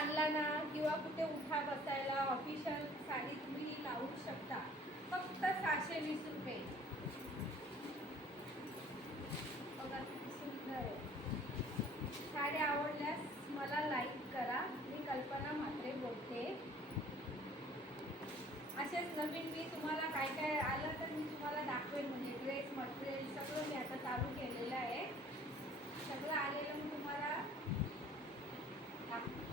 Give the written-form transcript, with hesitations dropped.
आणला ना किंवा कुठे उठा बसायला ऑफिशियल साडी तुम्ही लावू शकता. फक्त 620 रुपये. बघा किती सुंदर आहे. साड्या आवडल्यास मला लाईक करा. मी कल्पना म्हात्रे बोलते. असेच नवीन मी तुम्हाला काय काय आलं तर मी तुम्हाला दाखवेन. म्हणजे ड्रेस मटेरियल सगळं मी आता चालू केलेलं आहे. सगळं आलेलं मी तुम्हाला दाखवेन.